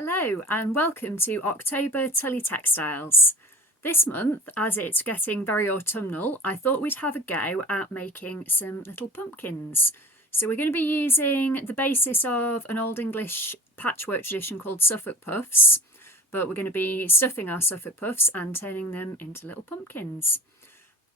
Hello and welcome to October Tullie Textiles. This month, as it's getting very autumnal, I thought we'd have a go at making some little pumpkins. So we're going to be using the basis of an Old English patchwork tradition called Suffolk Puffs, but we're going to be stuffing our Suffolk Puffs and turning them into little pumpkins.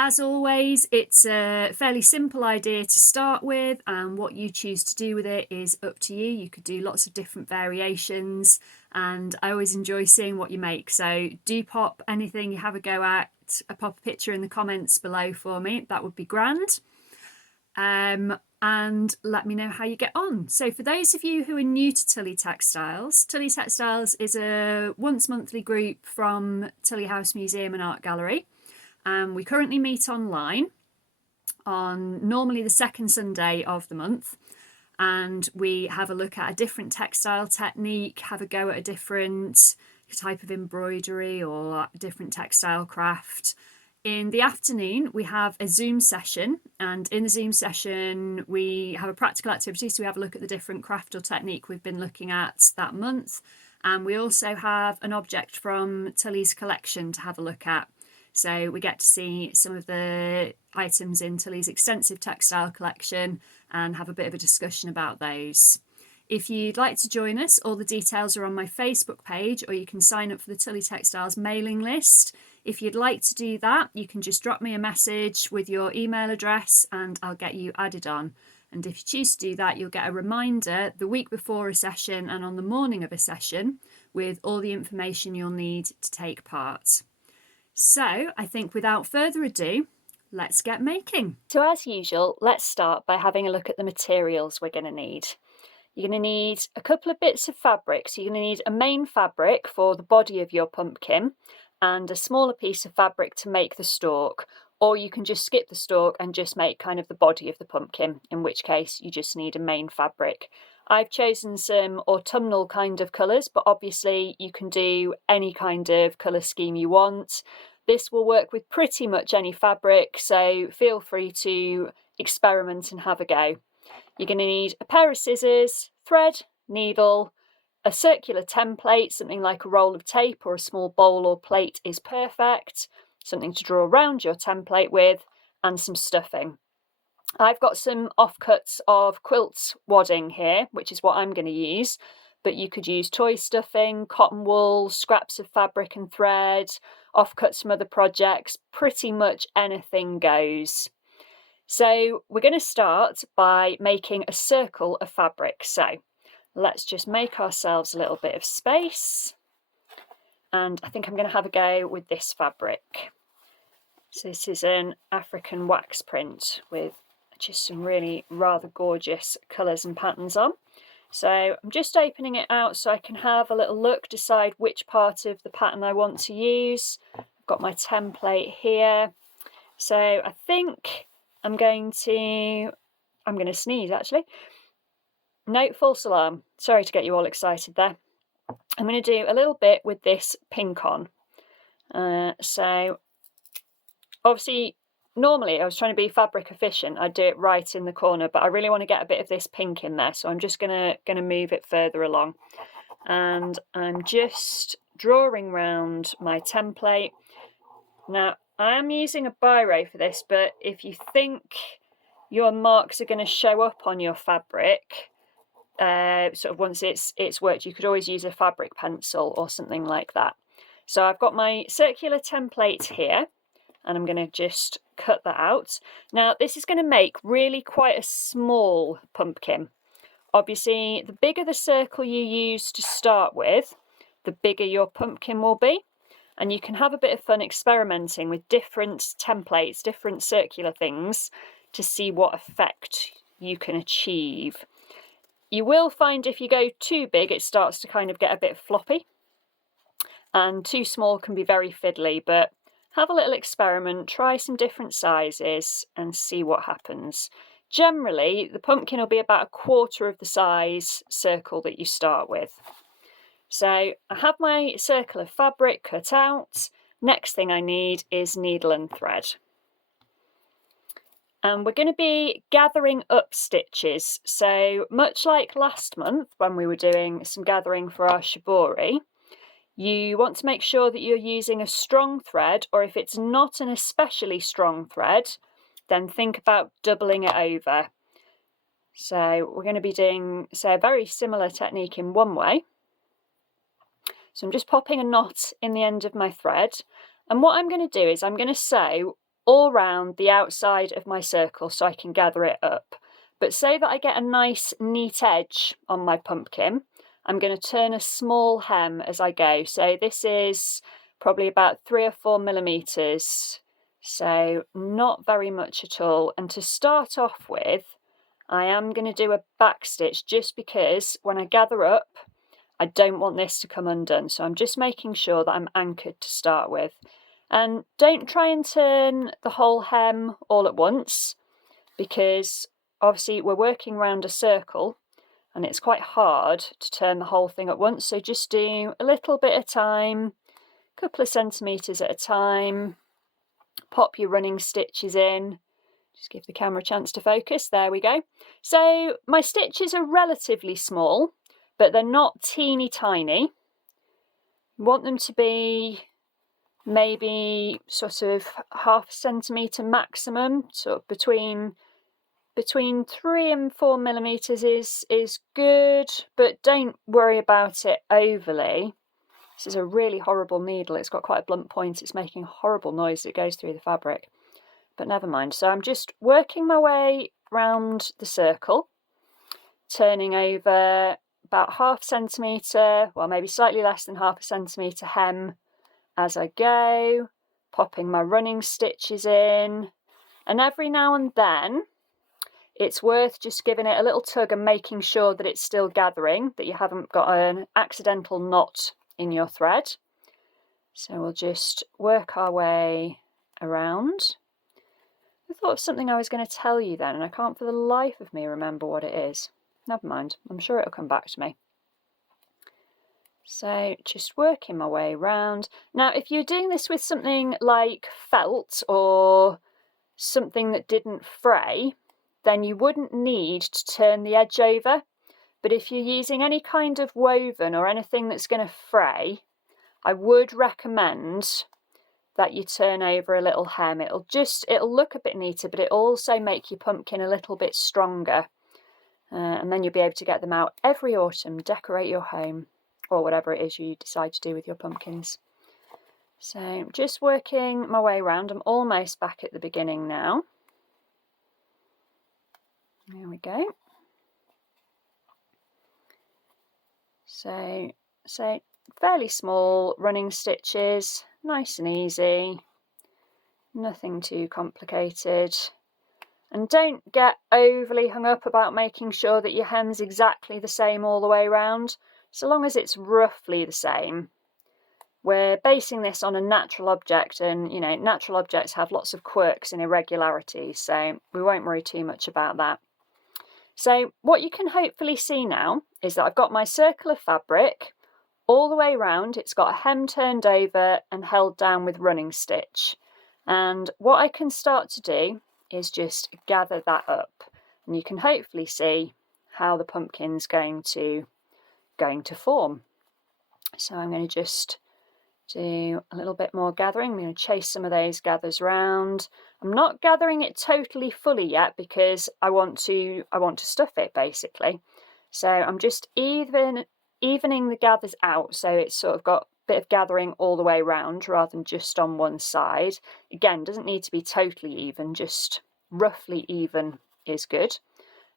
As always, it's a fairly simple idea to start with, and what you choose to do with it is up to you. You could do lots of different variations, and I always enjoy seeing what you make. So do pop anything you have a go at, pop a picture in the comments below for me. That would be grand. And let me know how you get on. So for those of you who are new to Tullie Textiles is a once monthly group from Tullie House Museum and Art Gallery. We currently meet online on normally the second Sunday of the month, and we have a look at a different textile technique, have a go at a different type of embroidery or a different textile craft. In the afternoon, we have a Zoom session, and in the Zoom session, we have a practical activity. So we have a look at the different craft or technique we've been looking at that month. And we also have an object from Tullie's collection to have a look at. So we get to see some of the items in Tullie's extensive textile collection and have a bit of a discussion about those. If you'd like to join us, all the details are on my Facebook page, or you can sign up for the Tullie Textiles mailing list. If you'd like to do that, you can just drop me a message with your email address and I'll get you added on. And if you choose to do that, you'll get a reminder the week before a session and on the morning of a session with all the information you'll need to take part. So I think without further ado, let's get making. So as usual, let's start by having a look at the materials we're going to need. You're going to need a couple of bits of fabric. So you're going to need a main fabric for the body of your pumpkin and a smaller piece of fabric to make the stalk. Or you can just skip the stalk and just make kind of the body of the pumpkin, in which case you just need a main fabric. I've chosen some autumnal kind of colours, but obviously you can do any kind of colour scheme you want. This will work with pretty much any fabric, so feel free to experiment and have a go. You're going to need a pair of scissors, thread, needle, a circular template, something like a roll of tape or a small bowl or plate is perfect, something to draw around your template with, and some stuffing. I've got some offcuts of quilt wadding here, which is what I'm going to use, but you could use toy stuffing, cotton wool, scraps of fabric and thread, offcuts from other projects, pretty much anything goes. So we're going to start by making a circle of fabric. So let's just make ourselves a little bit of space. And I think I'm going to have a go with this fabric. So this is an African wax print with just some really rather gorgeous colours and patterns on. So I'm just opening it out so I can have a little look, decide which part of the pattern I want to use. I've got my template here. So I think I'm going to sneeze actually. No, false alarm. Sorry to get you all excited there. I'm going to do a little bit with this pink on. So obviously, normally I was trying to be fabric efficient. I'd do it right in the corner, but I really want to get a bit of this pink in there. So I'm just gonna move it further along. And I'm just drawing round my template. Now, I am using a biro for this, but if you think your marks are going to show up on your fabric, sort of once it's worked, you could always use a fabric pencil or something like that. So I've got my circular template here, and I'm going to just cut that out. Now, this is going to make really quite a small pumpkin. Obviously, the bigger the circle you use to start with, the bigger your pumpkin will be. And you can have a bit of fun experimenting with different templates, different circular things to see what effect you can achieve. You will find if you go too big, it starts to kind of get a bit floppy. And too small can be very fiddly, but have a little experiment, try some different sizes and see what happens. Generally, the pumpkin will be about a quarter of the size circle that you start with. So I have my circle of fabric cut out. Next thing I need is needle and thread. And we're going to be gathering up stitches. So much like last month when we were doing some gathering for our shibori, you want to make sure that you're using a strong thread, or if it's not an especially strong thread, then think about doubling it over. So we're going to be doing, say, a very similar technique in one way. So I'm just popping a knot in the end of my thread. And what I'm going to do is I'm going to sew all round the outside of my circle so I can gather it up. But so that I get a nice neat edge on my pumpkin, I'm going to turn a small hem as I go. So this is probably about 3 or 4 millimeters. So not very much at all. And to start off with, I am going to do a back stitch just because when I gather up, I don't want this to come undone. So I'm just making sure that I'm anchored to start with. And don't try and turn the whole hem all at once, because obviously we're working around a circle and it's quite hard to turn the whole thing at once. So just do a little bit at a time, a couple of centimetres at a time. Pop your running stitches in. Just give the camera a chance to focus. There we go. So my stitches are relatively small, but they're not teeny tiny. You want them to be maybe sort of 0.5 centimetre maximum, sort of between 3 and 4 millimeters is good, but don't worry about it overly. This is a really horrible needle. It's got quite a blunt point. It's making a horrible noise that goes through the fabric, but never mind. So I'm just working my way round the circle, turning over about 0.5 centimetre, well, maybe slightly less than 0.5 centimetre hem as I go, popping my running stitches in. And every now and then, it's worth just giving it a little tug and making sure that it's still gathering, that you haven't got an accidental knot in your thread. So we'll just work our way around. I thought of something I was going to tell you then, and I can't for the life of me remember what it is. Never mind, I'm sure it'll come back to me. So just working my way around. Now, if you're doing this with something like felt or something that didn't fray, then you wouldn't need to turn the edge over. But if you're using any kind of woven or anything that's going to fray, I would recommend that you turn over a little hem. It'll look a bit neater, but it'll also make your pumpkin a little bit stronger. And then you'll be able to get them out every autumn, decorate your home, or whatever it is you decide to do with your pumpkins. So just working my way around. I'm almost back at the beginning now. There we go. So fairly small running stitches, nice and easy, nothing too complicated. And don't get overly hung up about making sure that your hem's exactly the same all the way around, so long as it's roughly the same. We're basing this on a natural object, and you know, natural objects have lots of quirks and irregularities, so we won't worry too much about that. So what you can hopefully see now is that I've got my circle of fabric all the way around. It's got a hem turned over and held down with running stitch. And what I can start to do is just gather that up. And you can hopefully see how the pumpkin's going to form. So I'm going to just do a little bit more gathering. I'm going to chase some of those gathers round. I'm not gathering it totally fully yet because I want to stuff it basically. So I'm just evening the gathers out, so it's sort of got a bit of gathering all the way around rather than just on one side. Again, doesn't need to be totally even, just roughly even is good.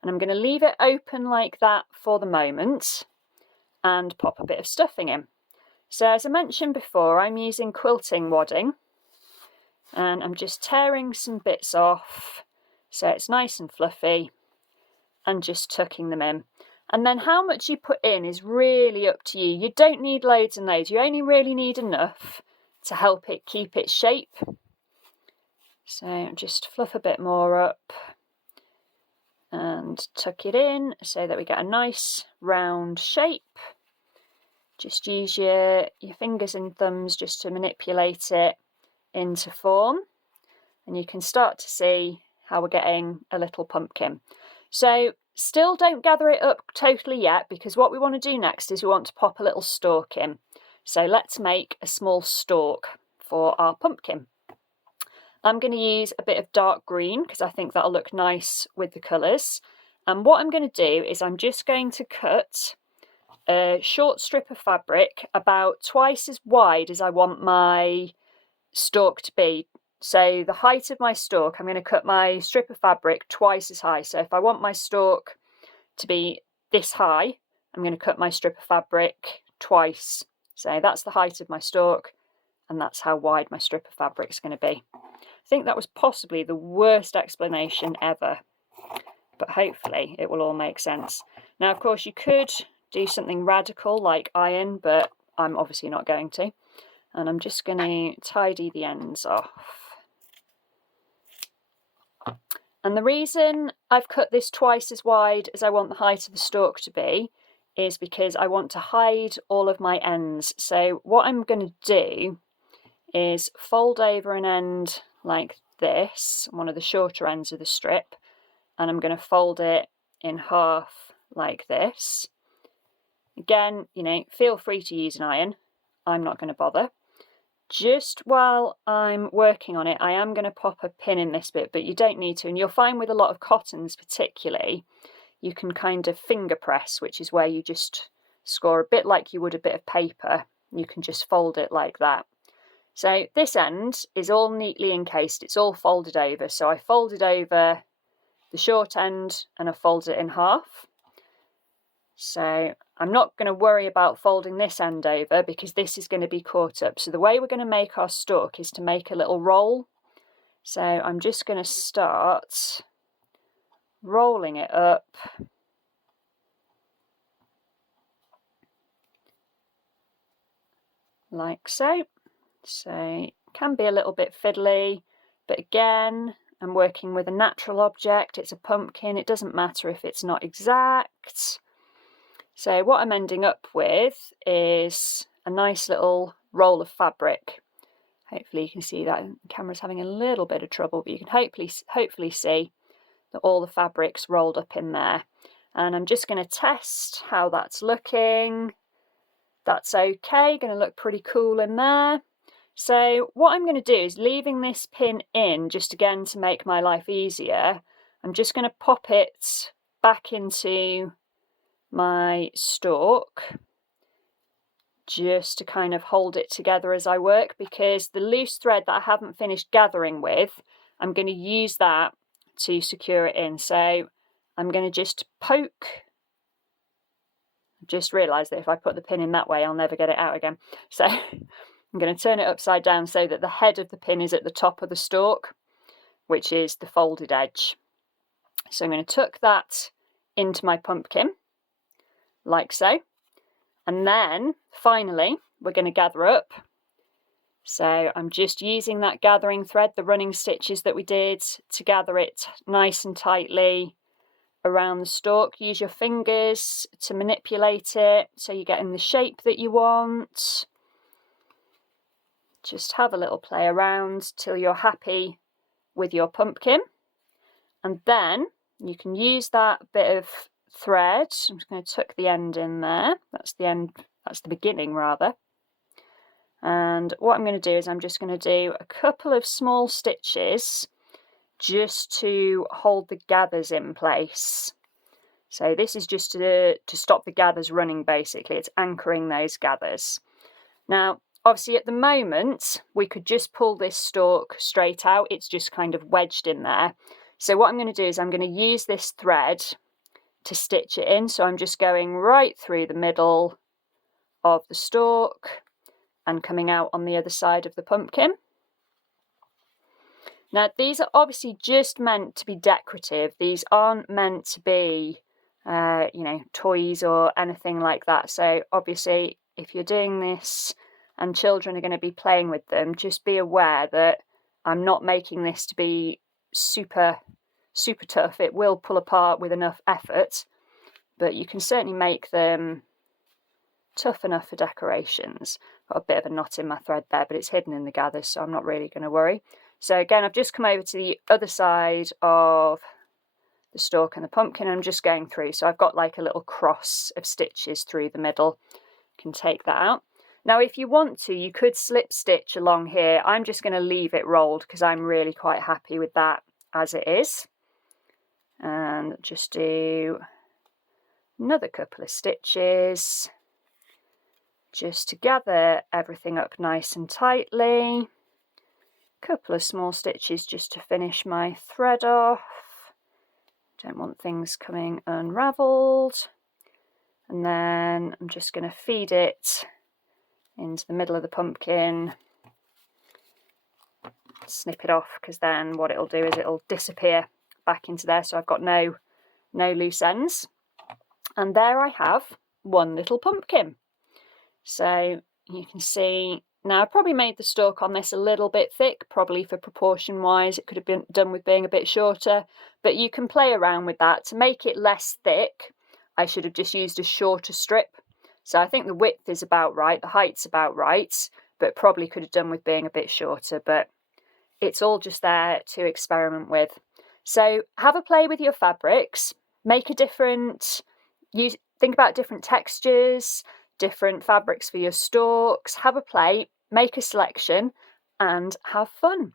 And I'm going to leave it open like that for the moment and pop a bit of stuffing in. So as I mentioned before, I'm using quilting wadding, and I'm just tearing some bits off so it's nice and fluffy and just tucking them in. And then how much you put in is really up to you. You don't need loads and loads. You only really need enough to help it keep its shape. So just fluff a bit more up and tuck it in so that we get a nice round shape. Just use your fingers and thumbs just to manipulate it into form. And you can start to see how we're getting a little pumpkin. So still don't gather it up totally yet, because what we want to do next is we want to pop a little stalk in. So let's make a small stalk for our pumpkin. I'm going to use a bit of dark green because I think that'll look nice with the colours. And what I'm going to do is I'm just going to cut a short strip of fabric about twice as wide as I want my stalk to be. So the height of my stalk, I'm going to cut my strip of fabric twice as high. So if I want my stalk to be this high, I'm going to cut my strip of fabric twice. So that's the height of my stalk, and that's how wide my strip of fabric is going to be. I think that was possibly the worst explanation ever, but hopefully it will all make sense. Now, of course, you could do something radical like iron, but I'm obviously not going to. And I'm just going to tidy the ends off. And the reason I've cut this twice as wide as I want the height of the stalk to be is because I want to hide all of my ends. So what I'm going to do is fold over an end like this, one of the shorter ends of the strip, and I'm going to fold it in half like this. Again, you know, feel free to use an iron. I'm not going to bother. Just while I'm working on it, I am going to pop a pin in this bit, but you don't need to. And you'll find with a lot of cottons particularly, you can kind of finger press, which is where you just score a bit like you would a bit of paper. You can just fold it like that. So this end is all neatly encased, it's all folded over. So I folded over the short end and I folded it in half. So I'm not going to worry about folding this end over because this is going to be caught up. So the way we're going to make our stalk is to make a little roll. So I'm just going to start rolling it up. Like so. So it can be a little bit fiddly, but again, I'm working with a natural object. It's a pumpkin. It doesn't matter if it's not exact. So what I'm ending up with is a nice little roll of fabric. Hopefully you can see that. The camera's having a little bit of trouble, but you can hopefully see that all the fabric's rolled up in there. And I'm just going to test how that's looking. That's okay, going to look pretty cool in there. So what I'm going to do is, leaving this pin in just again to make my life easier, I'm just going to pop it back into my stalk just to kind of hold it together as I work, because the loose thread that I haven't finished gathering with, I'm going to use that to secure it in. So I'm going to just poke. Just realised that if I put the pin in that way, I'll never get it out again. So I'm going to turn it upside down so that the head of the pin is at the top of the stalk, which is the folded edge. So I'm going to tuck that into my pumpkin, like so. And then, finally, we're going to gather up. So I'm just using that gathering thread, the running stitches that we did, to gather it nice and tightly around the stalk. Use your fingers to manipulate it so you get in the shape that you want. Just have a little play around till you're happy with your pumpkin. And then you can use that bit of thread. I'm just going to tuck the end in there. That's the end, that's the beginning rather. And what I'm going to do is I'm just going to do a couple of small stitches just to hold the gathers in place. So this is just to stop the gathers running, basically. It's anchoring those gathers. Now, obviously at the moment, we could just pull this stalk straight out. It's just kind of wedged in there. So what I'm going to do is I'm going to use this thread to stitch it in. So I'm just going right through the middle of the stalk and coming out on the other side of the pumpkin. Now, these are obviously just meant to be decorative. These aren't meant to be, you know, toys or anything like that. So obviously, if you're doing this and children are going to be playing with them, just be aware that I'm not making this to be super tough. It will pull apart with enough effort, but you can certainly make them tough enough for decorations. Got a bit of a knot in my thread there, but it's hidden in the gathers, so I'm not really going to worry. So again, I've just come over to the other side of the stalk and the pumpkin, and I'm just going through. So I've got like a little cross of stitches through the middle. You can take that out. Now, if you want to, you could slip stitch along here. I'm just going to leave it rolled because I'm really quite happy with that as it is. And just do another couple of stitches just to gather everything up nice and tightly. Couple of small stitches just to finish my thread off. Don't want things coming unravelled. And then I'm just going to feed it into the middle of the pumpkin. Snip it off, because then what it'll do is it'll disappear back into there, so I've got no loose ends. And there I have one little pumpkin. So you can see now I've probably made the stalk on this a little bit thick, probably for proportion wise. It could have been done with being a bit shorter, but you can play around with that. To make it less thick, I should have just used a shorter strip. So I think the width is about right, the height's about right, but probably could have done with being a bit shorter, but it's all just there to experiment with. So have a play with your fabrics, make a different, think about different textures, different fabrics for your stalks, have a play, make a selection and have fun.